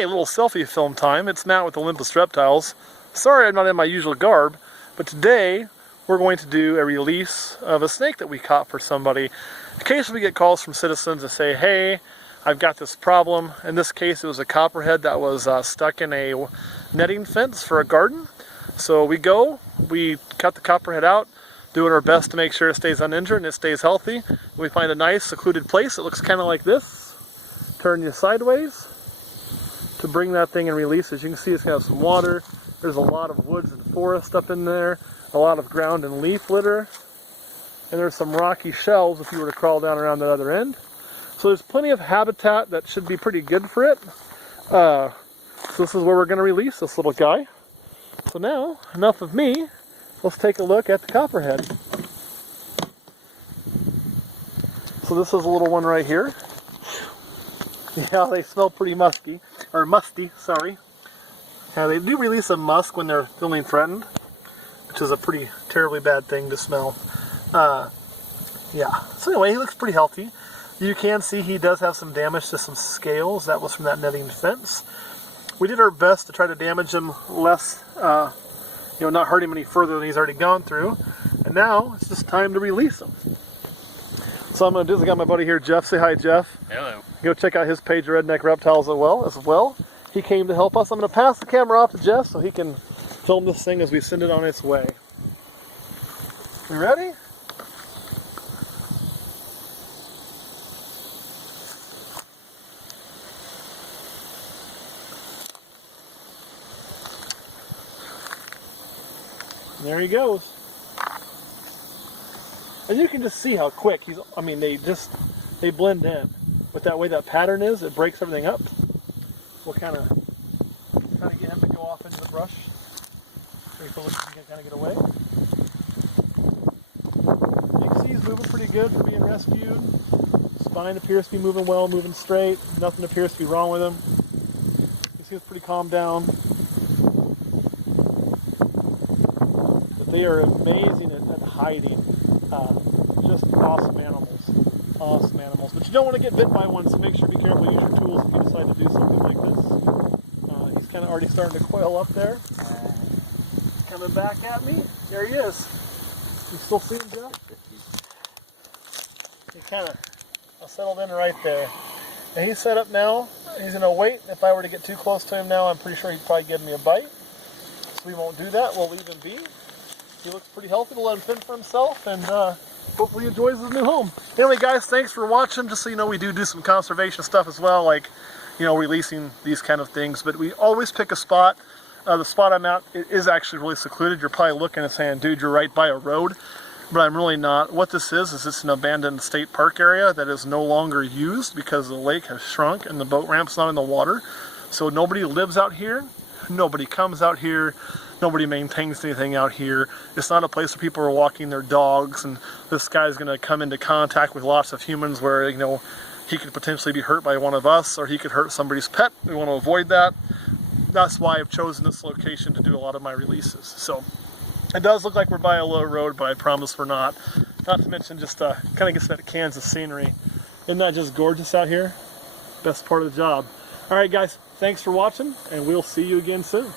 Hey, a little selfie film time. It's Matt with Olympus Reptiles. Sorry I'm not in my usual garb, but today we're going to do a release of a snake that we caught for somebody. Occasionally we get calls from citizens that say, hey, I've got this problem. In this case it was a copperhead that was stuck in a netting fence for a garden. So we cut the copperhead out, doing our best to make sure it stays uninjured and it stays healthy. We find a nice secluded place. It looks kind of like this. Turn you sideways to bring that thing and release. As you can see, it's got some water. There's a lot of woods and forest up in there, a lot of ground and leaf litter, and there's some rocky shelves if you were to crawl down around the other end. So there's plenty of habitat that should be pretty good for it. So this is where we're going to release this little guy. So now, enough of me, let's take a look at the copperhead. So this is a little one right here. Yeah, they smell pretty musty, sorry. Yeah, they do release a musk when they're feeling threatened, which is a pretty terribly bad thing to smell. Yeah, so anyway, he looks pretty healthy. You can see he does have some damage to some scales. That was from that netting fence. We did our best to try to damage him less, not hurt him any further than he's already gone through. And now it's just time to release him. So I'm going to do is I got my buddy here, Jeff. Say hi, Jeff. Hello. Go check out his page, Redneck Reptiles, as well. He came to help us. I'm going to pass the camera off to Jeff so he can film this thing as we send it on its way. You ready? There he goes. And you can just see how quick they blend in. With that way that pattern is, it breaks everything up. We'll kind of get him to go off into the brush so he can kind of get away. You can see he's moving pretty good for being rescued. Spine appears to be moving well, moving straight. Nothing appears to be wrong with him. You can see he's pretty calmed down. But they are amazing at hiding. Just awesome animals. Awesome animals. But you don't want to get bit by one, so make sure to be careful. Use your tools if you decide to do something like this. He's kind of already starting to coil up there. Coming back at me. There he is. You still see him, Jeff? He kind of settled in right there. And he's set up now. He's going to wait. If I were to get too close to him now, I'm pretty sure he'd probably give me a bite. So we won't do that. We'll leave him be. He looks pretty healthy. We'll let him fend for himself, and hopefully he enjoys his new home. Anyway, guys, thanks for watching. Just so you know, we do some conservation stuff as well, like, releasing these kind of things. But we always pick a spot. The spot I'm at is actually really secluded. You're probably looking and saying, dude, you're right by a road. But I'm really not. What this is it's an abandoned state park area that is no longer used because the lake has shrunk and the boat ramp's not in the water. So nobody lives out here. Nobody comes out here. Nobody maintains anything out here. It's not a place where people are walking their dogs, and this guy's going to come into contact with lots of humans where, he could potentially be hurt by one of us, or he could hurt somebody's pet. We want to avoid that. That's why I've chosen this location to do a lot of my releases. So it does look like we're by a low road, but I promise we're not. Not to mention just kind of gets that Kansas scenery. Isn't that just gorgeous out here? Best part of the job. All right, guys, thanks for watching, and we'll see you again soon.